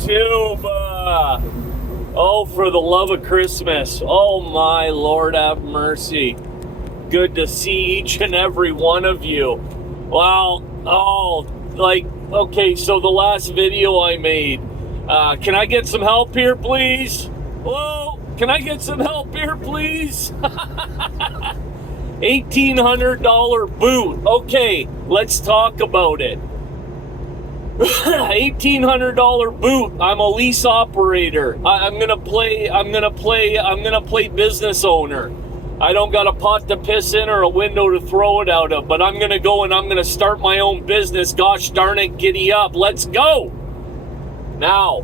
YouTube. Oh, for the love of Christmas. Oh, my Lord, have mercy. Good to see each and every one of you. Wow. Oh, okay, so the last video I made. Can I get some help here, please? Hello? Can I get some help here, please? $1,800 boot. Okay, let's talk about it. $1,800 boot. I'm a lease operator. I'm gonna play business owner. I don't got a pot to piss in or a window to throw it out of, but I'm gonna go and I'm gonna start my own business. Gosh darn it, giddy up. Let's go. Now,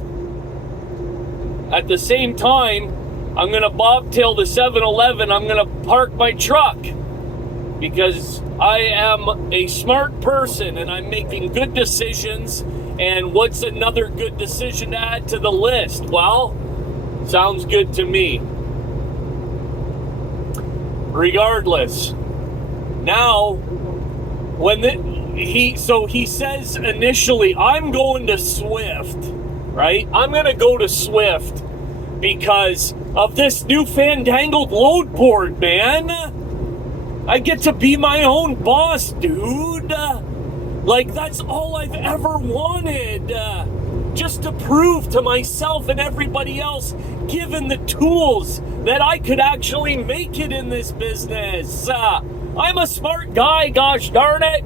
at the same time, I'm gonna bobtail the 7-Eleven. I'm gonna park my truck because I am a smart person and I'm making good decisions. And what's another good decision to add to the list? Well, sounds good to me. Regardless, now he says initially, I'm going to Swift, right? I'm going to go to Swift because of this new fandangled load board, man. I get to be my own boss, dude. Like, that's all I've ever wanted. Just to prove to myself and everybody else, given the tools, that I could actually make it in this business. I'm a smart guy, gosh darn it.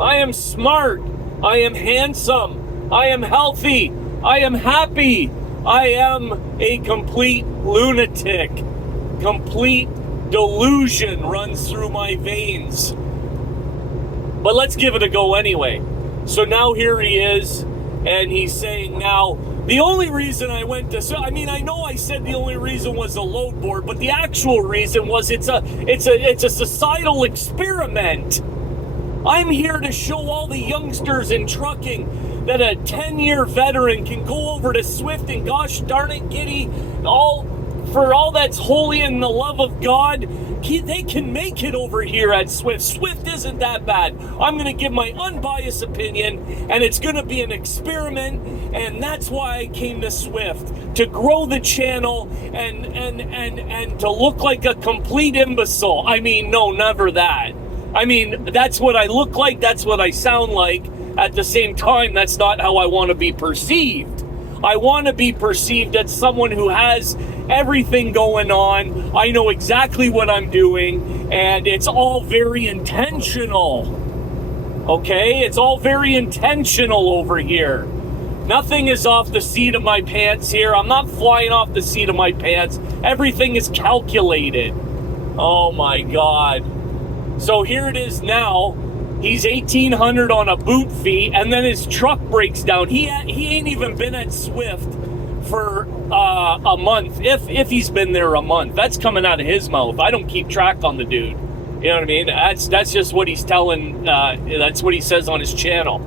I am smart. I am handsome. I am healthy. I am happy. I am a complete lunatic. Complete delusion runs through my veins. But let's give it a go anyway. So now here he is, and he's saying now, the only reason I went to, I know I said the only reason was the load board, but the actual reason was it's a societal experiment. I'm here to show all the youngsters in trucking that a 10-year veteran can go over to Swift and gosh darn it, giddy, for all that's holy in the love of God, they can make it over here at Swift. Swift isn't that bad. I'm going to give my unbiased opinion, and it's going to be an experiment, and that's why I came to Swift, to grow the channel and to look like a complete imbecile. No, never that. That's what I look like, that's what I sound like. At the same time, that's not how I want to be perceived. I want to be perceived as someone who has everything going on. I know exactly what I'm doing, and it's all very intentional. Okay? It's all very intentional over here. Nothing is off the seat of my pants here. I'm not flying off the seat of my pants. Everything is calculated. Oh my God. So here it is now. He's $1,800 on a boot fee, and then his truck breaks down. He ain't even been at Swift for a month, if he's been there a month. That's coming out of his mouth. I don't keep track on the dude. You know what I mean? That's just what he's telling. That's what he says on his channel.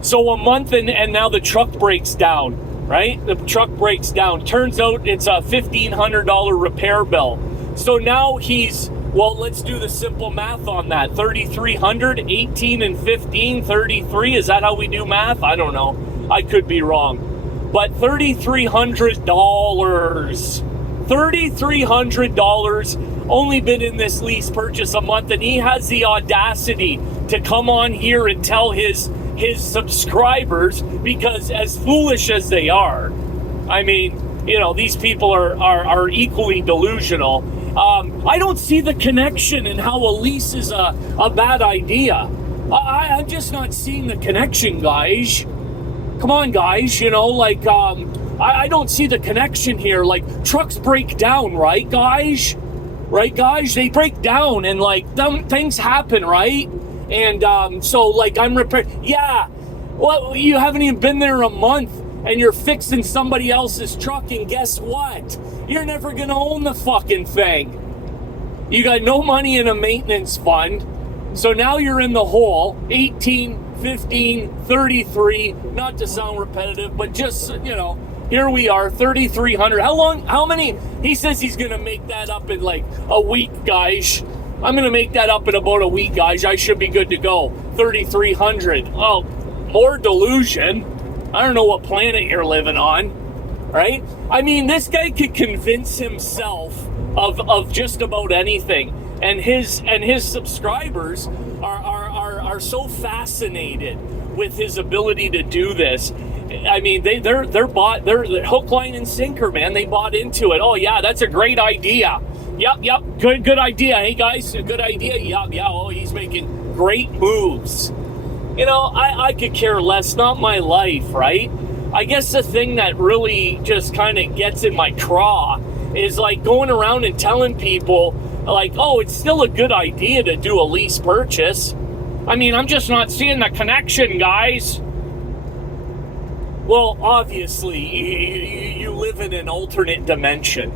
So a month, and now the truck breaks down. Right? The truck breaks down. Turns out it's a $1,500 repair bill. So now well, let's do the simple math on that. 3,300, 18 and 15, 33. Is that how we do math? I don't know. I could be wrong. But $3,300. $3,300 only been in this lease purchase a month, and he has the audacity to come on here and tell his subscribers, because as foolish as they are, these people are equally delusional. I don't see the connection in how a lease is a bad idea. I'm just not seeing the connection, guys. Come on, guys, I don't see the connection here. Like, trucks break down, right, guys? Right, guys? They break down, and, things happen, right? And, I'm repaired. Yeah, well, you haven't even been there a month, and you're fixing somebody else's truck, and guess what? You're never gonna own the fucking thing. You got no money in a maintenance fund, so now you're in the hole. 18, 15, 33, not to sound repetitive, but just, here we are, 3,300. How many? He says he's gonna make that up in a week, guys. I'm gonna make that up in about a week, guys. I should be good to go. 3,300. Oh, more delusion. I don't know what planet you're living on, right? I mean, this guy could convince himself of just about anything, and his subscribers are so fascinated with his ability to do this. I mean, they're hook, line, and sinker, man. They bought into it. Oh yeah, that's a great idea. Yep, good idea. Hey guys, a good idea. Yeah. Oh, he's making great moves. You know, I could care less. Not my life, right? I guess the thing that really just kind of gets in my craw is like going around and telling people like, oh, it's still a good idea to do a lease purchase. I mean, I'm just not seeing the connection, guys. Well, obviously, you live in an alternate dimension,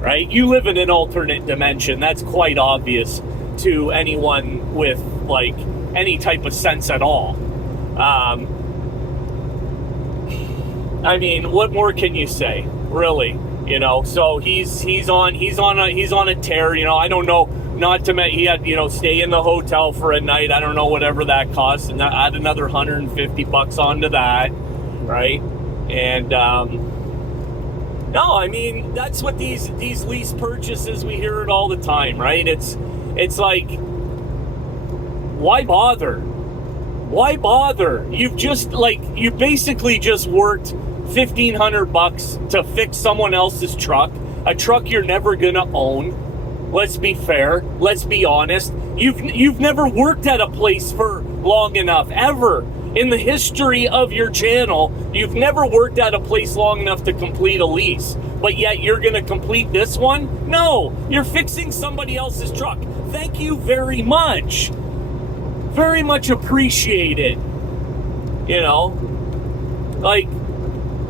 right? You live in an alternate dimension. That's quite obvious to anyone with, like, any type of sense at all. I mean, what more can you say, really? You know, so he's on a tear. You know, I don't know. Not to mention, he had, you know, stay in the hotel for a night. I don't know, whatever that costs, and add another $150 onto that, right? And no, I mean, that's what these lease purchases, we hear it all the time, right? It's like, why bother? Why bother? You've just, like, you basically just worked $1,500 to fix someone else's truck, a truck you're never gonna own. Let's be fair. Let's be honest. You've never worked at a place for long enough, ever. In the history of your channel, you've never worked at a place long enough to complete a lease. But yet you're going to complete this one? No, you're fixing somebody else's truck. Thank you very much. Very much appreciated. You know? Like,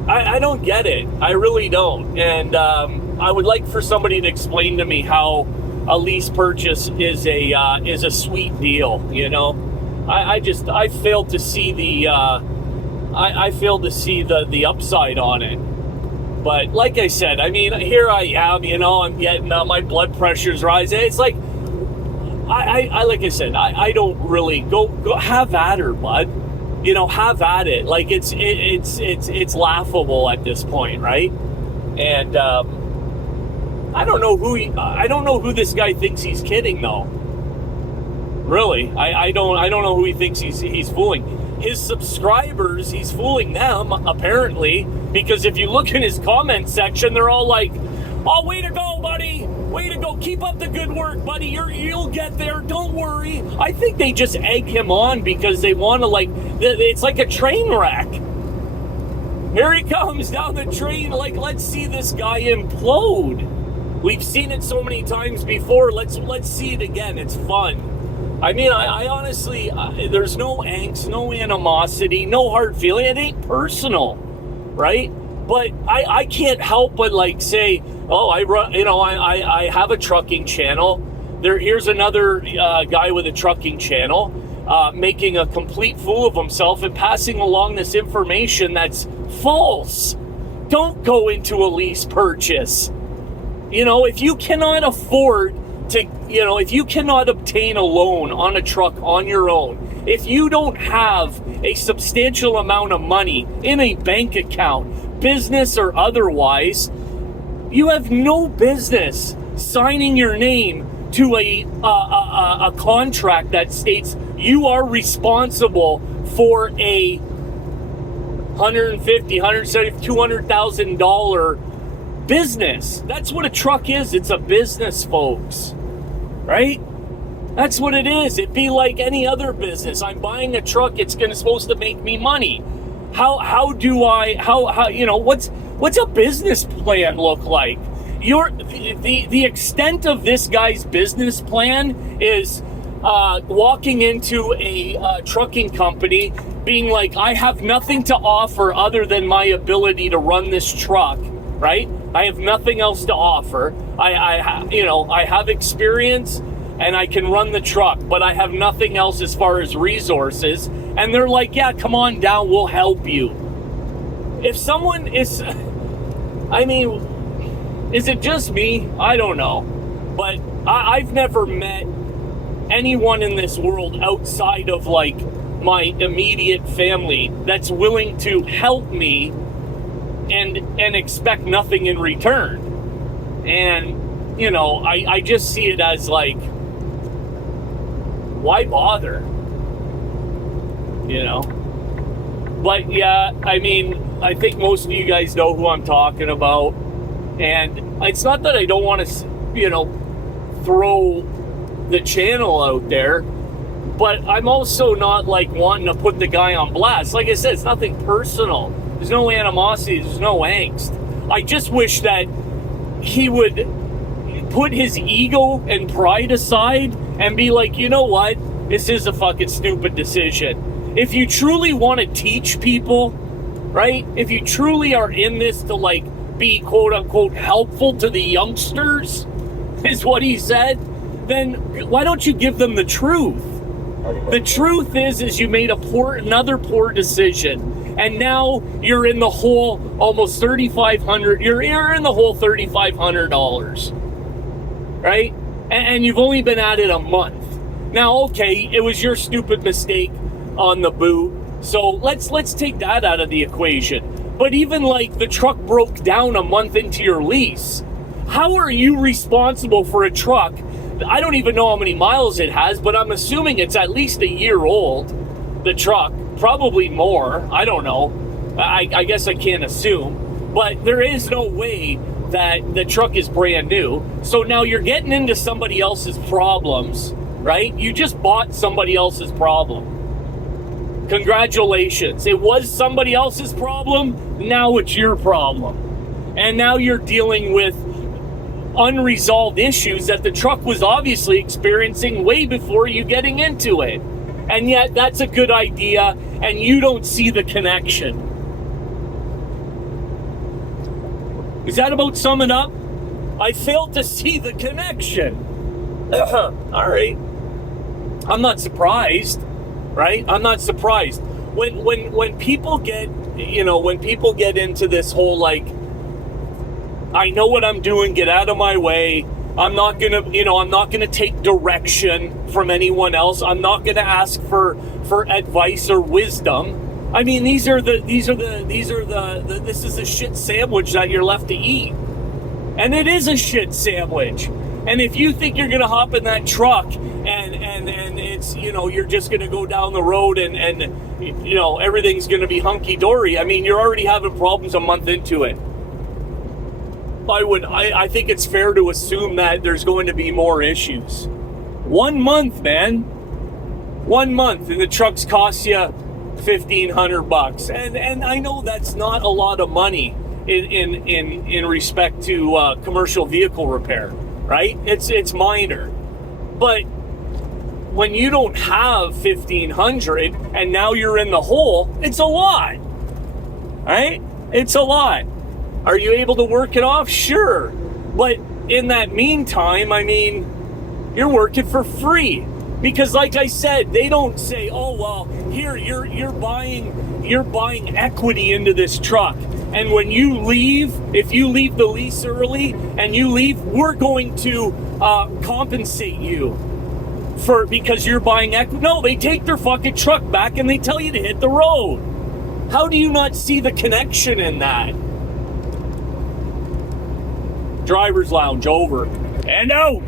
I don't get it. I really don't. And I would like for somebody to explain to me how a lease purchase is a sweet deal, you know? I failed to see the upside on it. But like I said, I mean, here I am, you know, I'm getting my blood pressure's rising. It's like, like I said, I don't really go have at her, bud. You know, have at it. Like it's laughable at this point, right? And I don't know who this guy thinks he's kidding, though. Really, I don't know who he thinks he's fooling. His subscribers, he's fooling them, apparently, because if you look in his comment section, they're all like, "Oh, way to go, buddy! Way to go! Keep up the good work, buddy! You'll get there. Don't worry." I think they just egg him on because they want to, like, it's like a train wreck. Here he comes down the train. Like, let's see this guy implode. We've seen it so many times before. Let's see it again. It's fun. I mean, I honestly, there's no angst, no animosity, no hard feeling. It ain't personal, right? But I can't help but, like, say, oh, I have a trucking channel. Here's another guy with a trucking channel making a complete fool of himself and passing along this information that's false. Don't go into a lease purchase. You know, if you cannot afford to, you know, if you cannot obtain a loan on a truck on your own, if you don't have a substantial amount of money in a bank account, business or otherwise, you have no business signing your name to a contract that states you are responsible for a $150,000, $170,000, $200,000 business. That's what a truck is. It's a business, folks. Right? That's what it is. It'd be like any other business. I'm buying a truck. It's supposed to make me money. How do I you know, what's a business plan look like? The extent of this guy's business plan is walking into a trucking company being like, I have nothing to offer other than my ability to run this truck, right? I have nothing else to offer. I have experience and I can run the truck, but I have nothing else as far as resources. And they're like, yeah, come on down, we'll help you. If someone is, I mean, is it just me? I don't know. But I've never met anyone in this world outside of, like, my immediate family that's willing to help me and expect nothing in return. And, you know, I just see it as like, why bother? You know? But yeah, I mean, I think most of you guys know who I'm talking about. And it's not that I don't want to, you know, throw the channel out there, but I'm also not like wanting to put the guy on blast. Like I said, it's nothing personal. There's no animosity. There's no angst. I just wish that he would put his ego and pride aside and be like, you know what? This is a fucking stupid decision. If you truly want to teach people, right? If you truly are in this to like be quote unquote helpful to the youngsters, is what he said, then why don't you give them the truth? The truth is you made another poor decision, and now you're in the hole almost $3,500. You're in the hole $3,500, right? And you've only been at it a month. Now, okay, it was your stupid mistake on the boot, so let's take that out of the equation. But even like the truck broke down a month into your lease, how are you responsible for a truck? I don't even know how many miles it has, but I'm assuming it's at least a year old, the truck, probably more. I don't know. I guess I can't assume, but there is no way that the truck is brand new. So now you're getting into somebody else's problems, right? You just bought somebody else's problem. Congratulations. It was somebody else's problem. Now it's your problem. And now you're dealing with unresolved issues that the truck was obviously experiencing way before you getting into it. And yet that's a good idea, and you don't see the connection. Is that about summing up? I failed to see the connection. All right. I'm not surprised, right? I'm not surprised. When people get, you know, when people get into this whole like, I know what I'm doing, get out of my way. I'm not gonna take direction from anyone else. I'm not gonna ask for advice or wisdom. I mean, this is a shit sandwich that you're left to eat. And it is a shit sandwich. And if you think you're gonna hop in that truck and it's, you know, you're just gonna go down the road and you know, everything's gonna be hunky-dory, I mean, you're already having problems a month into it. I think it's fair to assume that there's going to be more issues. 1 month, man. 1 month, and the trucks cost you $1,500. And I know that's not a lot of money in respect to commercial vehicle repair, right? It's minor. But when you don't have $1,500 and now you're in the hole, it's a lot. Right? It's a lot. Are you able to work it off? Sure. But in that meantime, I mean, you're working for free. Because like I said, they don't say, oh, well, here, you're buying equity into this truck. And when you leave, if you leave the lease early and you leave, we're going to compensate you because you're buying equity. No, they take their fucking truck back and they tell you to hit the road. How do you not see the connection in that? Driver's Lounge over and out.